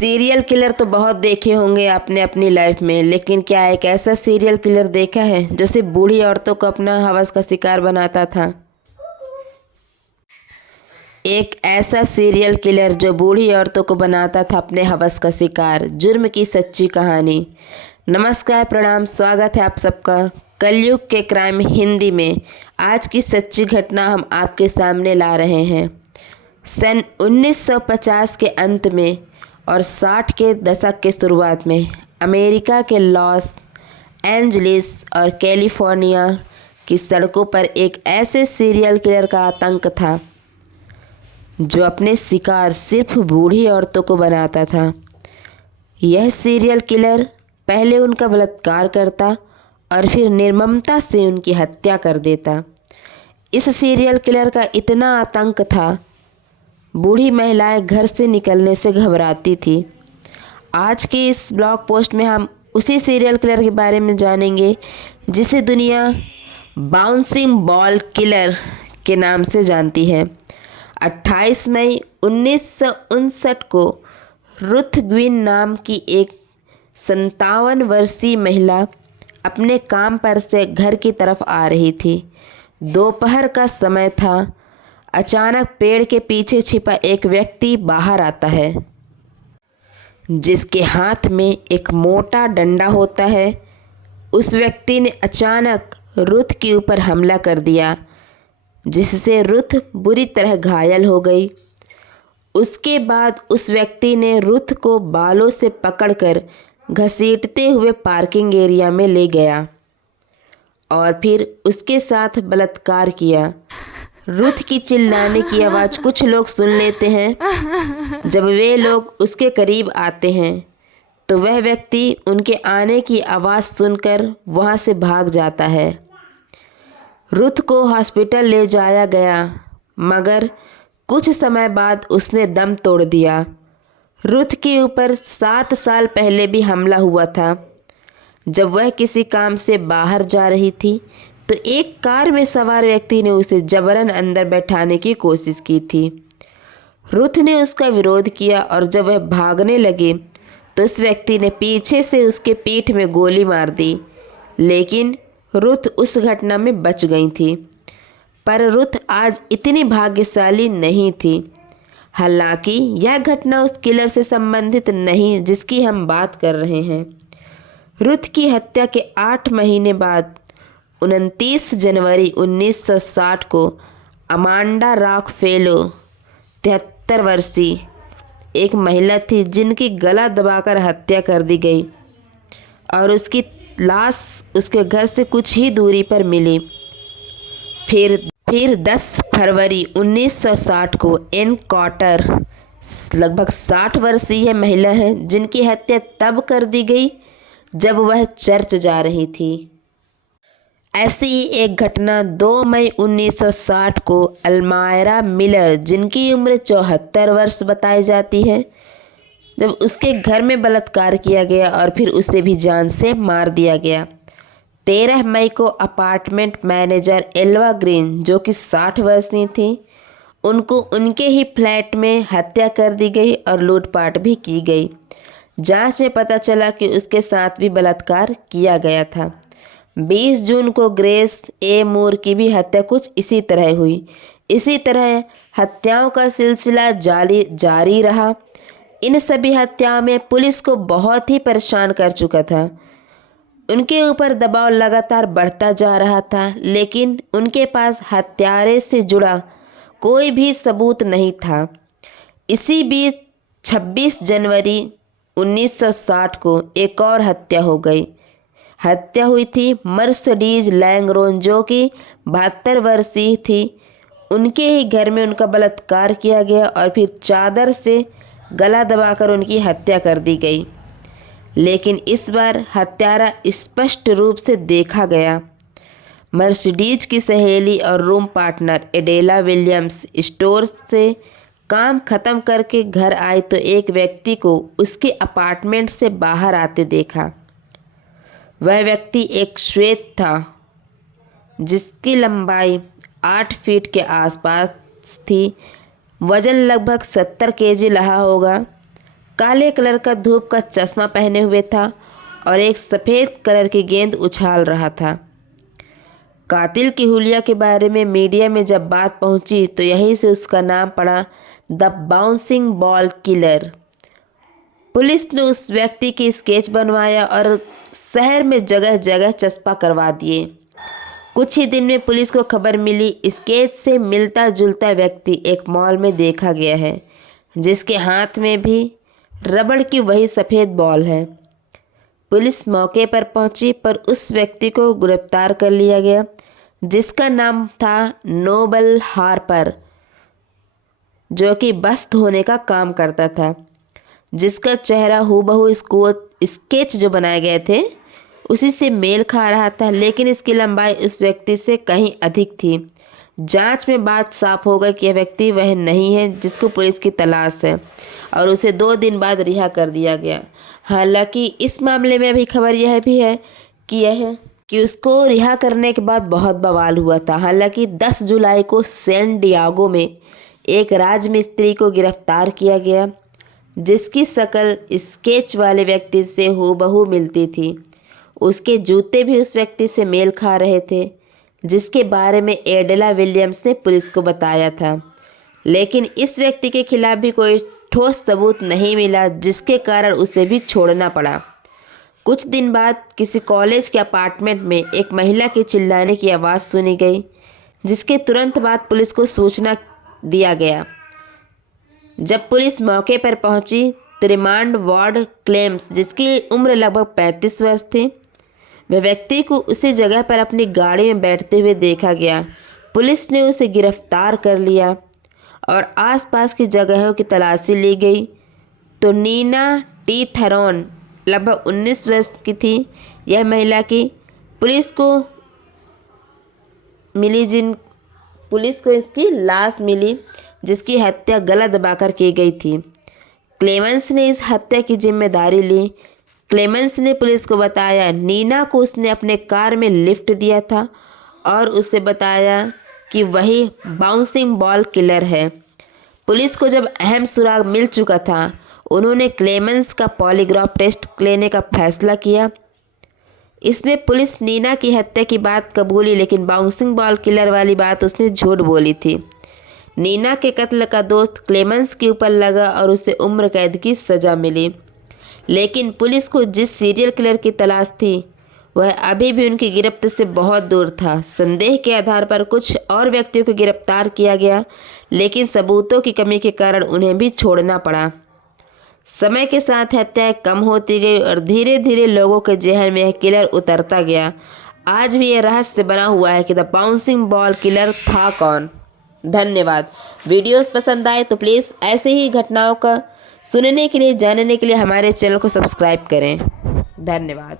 Serial killer तो बहुत देखे होंगे आपने अपनी लाइफ में, लेकिन क्या एक ऐसा सीरियल किलर देखा है जो सिर्फ बूढ़ी औरतों को अपना हवस का शिकार बनाता था। एक ऐसा सीरियल किलर जो बूढ़ी औरतों को बनाता था अपने हवस का शिकार। जुर्म की सच्ची कहानी। नमस्कार, प्रणाम, स्वागत है आप सबका कलयुग के क्राइम हिंदी में। आज की सच्ची घटना हम आपके सामने ला रहे हैं। सन 1950 के अंत में और 60 के दशक के शुरुआत में अमेरिका के लॉस एंजलिस और कैलिफोर्निया की सड़कों पर एक ऐसे सीरियल किलर का आतंक था जो अपने शिकार सिर्फ बूढ़ी औरतों को बनाता था। यह सीरियल किलर पहले उनका बलात्कार करता और फिर निर्ममता से उनकी हत्या कर देता। इस सीरियल किलर का इतना आतंक था, बूढ़ी महिलाएं घर से निकलने से घबराती थी। आज की इस ब्लॉग पोस्ट में हम उसी सीरियल किलर के बारे में जानेंगे जिसे दुनिया बाउंसिंग बॉल किलर के नाम से जानती है। 28 मई 1959 को रुथ ग्विन नाम की एक 57 वर्षीय महिला अपने काम पर से घर की तरफ आ रही थी। दोपहर का समय था। अचानक पेड़ के पीछे छिपा एक व्यक्ति बाहर आता है जिसके हाथ में एक मोटा डंडा होता है। उस व्यक्ति ने अचानक रुथ के ऊपर हमला कर दिया जिससे रुथ बुरी तरह घायल हो गई। उसके बाद उस व्यक्ति ने रुथ को बालों से पकड़कर घसीटते हुए पार्किंग एरिया में ले गया और फिर उसके साथ बलात्कार किया। रुथ की चिल्लाने की आवाज़ कुछ लोग सुन लेते हैं। जब वे लोग उसके करीब आते हैं तो वह व्यक्ति उनके आने की आवाज़ सुनकर वहाँ से भाग जाता है। रुथ को हॉस्पिटल ले जाया गया मगर कुछ समय बाद उसने दम तोड़ दिया। रुथ के ऊपर 7 साल पहले भी हमला हुआ था। जब वह किसी काम से बाहर जा रही थी तो एक कार में सवार व्यक्ति ने उसे जबरन अंदर बैठाने की कोशिश की थी। रुथ ने उसका विरोध किया और जब वह भागने लगे तो उस व्यक्ति ने पीछे से उसके पीठ में गोली मार दी, लेकिन रुथ उस घटना में बच गई थी। पर रुथ आज इतनी भाग्यशाली नहीं थी। हालांकि यह घटना उस किलर से संबंधित नहीं जिसकी हम बात कर रहे हैं। रुथ की हत्या के 8 महीने बाद 29 जनवरी 1960 को अमांडा रॉकफेलो 73 वर्षीय एक महिला थी जिनकी गला दबाकर हत्या कर दी गई और उसकी लाश उसके घर से कुछ ही दूरी पर मिली। फिर 10 फरवरी 1960 को एन कॉटर लगभग 60 वर्षीय महिला है जिनकी हत्या तब कर दी गई जब वह चर्च जा रही थी। ऐसी ही एक घटना 2 मई 1960 को अल्मायरा मिलर जिनकी उम्र 74 वर्ष बताई जाती है, जब उसके घर में बलात्कार किया गया और फिर उसे भी जान से मार दिया गया। 13 मई को अपार्टमेंट मैनेजर एल्वा ग्रीन जो कि 60 वर्षीय थी, उनको उनके ही फ्लैट में हत्या कर दी गई और लूटपाट भी की गई। जांच में पता चला कि उसके साथ भी बलात्कार किया गया था। 20 जून को ग्रेस ए मूर की भी हत्या कुछ इसी तरह हुई। इसी तरह हत्याओं का सिलसिला जारी रहा। इन सभी हत्याओं में पुलिस को बहुत ही परेशान कर चुका था। उनके ऊपर दबाव लगातार बढ़ता जा रहा था, लेकिन उनके पास हत्यारे से जुड़ा कोई भी सबूत नहीं था। इसी बीच 26 जनवरी 1960 को एक और हत्या हो गई। हत्या हुई थी मर्सिडीज लैंगरोन जो कि 72 वर्षीय थी। उनके ही घर में उनका बलात्कार किया गया और फिर चादर से गला दबाकर उनकी हत्या कर दी गई। लेकिन इस बार हत्यारा स्पष्ट रूप से देखा गया। मर्सिडीज की सहेली और room partner Adela Williams store से काम खत्म करके घर आई तो एक व्यक्ति को उसके अपार्टमेंट से बाहर आते देखा। वह व्यक्ति एक श्वेत था जिसकी लंबाई 8 फीट के आसपास थी। वजन लगभग 70 केजी रहा होगा। काले कलर का धूप का चश्मा पहने हुए था और एक सफ़ेद कलर की गेंद उछाल रहा था। कातिल की हुलिया के बारे में मीडिया में जब बात पहुंची तो यहीं से उसका नाम पड़ा, the bouncing ball killer. Police ने उस व्यक्ति की स्केच बनवाया और शहर में जगह जगह चस्पा करवा दिए। कुछ ही दिन में पुलिस को खबर मिली, स्केच से मिलता जुलता व्यक्ति एक मॉल में देखा गया है, जिसके हाथ में भी रबड़ की वही सफ़ेद बॉल है। पुलिस मौके पर पहुंची पर उस व्यक्ति को गिरफ्तार कर लिया गया, जिसका नाम था नोबल हार्पर, जो कि बस धोने का काम करता था, जिसका चेहरा हूबहू स्केच जो बनाए गए थे उसी से मेल खा रहा था, लेकिन इसकी लंबाई उस व्यक्ति से कहीं अधिक थी। जांच में बात साफ हो गई कि यह व्यक्ति वह नहीं है जिसको पुलिस की तलाश है और उसे 2 दिन बाद रिहा कर दिया गया। हालांकि इस मामले में अभी खबर यह भी है कि उसको रिहा करने के बाद बहुत बवाल हुआ था। हालांकि 10 जुलाई को सैन डियागो में एक राजमिस्त्री को गिरफ्तार किया गया, जिसकी शक्ल स्केच वाले व्यक्ति से हूबहू मिलती थी। उसके जूते भी उस व्यक्ति से मेल खा रहे थे, जिसके बारे में एडेला विलियम्स ने पुलिस को बताया था। लेकिन इस व्यक्ति के खिलाफ भी कोई ठोस सबूत नहीं मिला, जिसके कारण उसे भी छोड़ना पड़ा। कुछ दिन बाद किसी कॉलेज के अपार्टमेंट में एक महिला के चिल्लाने की आवाज़ सुनी गई, जिसके तुरंत बाद पुलिस को सूचना दिया गया। जब पुलिस मौके पर पहुंची तो रिमांड वार्ड क्लेम्स, जिसकी उम्र लगभग 35 वर्ष थी, वह व्यक्ति को उसी जगह पर अपनी गाड़ी में बैठते हुए देखा गया। पुलिस ने उसे गिरफ्तार कर लिया और आसपास की जगहों की तलाशी ली गई तो नीना टी थेरोन लगभग 19 वर्ष की थी। यह महिला की पुलिस को इसकी लाश मिली, जिसकी हत्या गला दबाकर की गई थी। क्लेमेंस ने इस हत्या की जिम्मेदारी ली। क्लेमेंस ने पुलिस को बताया नीना को उसने अपने कार में लिफ्ट दिया था और उसे बताया कि वही बाउंसिंग बॉल किलर है। पुलिस को जब अहम सुराग मिल चुका था, उन्होंने क्लेमेंस का पॉलीग्राफ टेस्ट लेने का फैसला किया। इसमें पुलिस नीना की हत्या की बात कबूली, लेकिन बाउंसिंग बॉल किलर वाली बात उसने झूठ बोली थी। नीना के कत्ल का दोष क्लेमेंस के ऊपर लगा और उसे उम्र कैद की सज़ा मिली। लेकिन पुलिस को जिस सीरियल किलर की तलाश थी वह अभी भी उनकी गिरफ्त से बहुत दूर था। संदेह के आधार पर कुछ और व्यक्तियों को गिरफ्तार किया गया, लेकिन सबूतों की कमी के कारण उन्हें भी छोड़ना पड़ा। समय के साथ हत्याएं कम होती गई और धीरे धीरे लोगों के जहन में यह किलर उतरता गया। आज भी यह रहस्य बना हुआ है कि द बाउंसिंग बॉल किलर था कौन। धन्यवाद। वीडियोस पसंद आए तो प्लीज़ ऐसे ही घटनाओं का सुनने के लिए, जानने के लिए हमारे चैनल को सब्सक्राइब करें। धन्यवाद।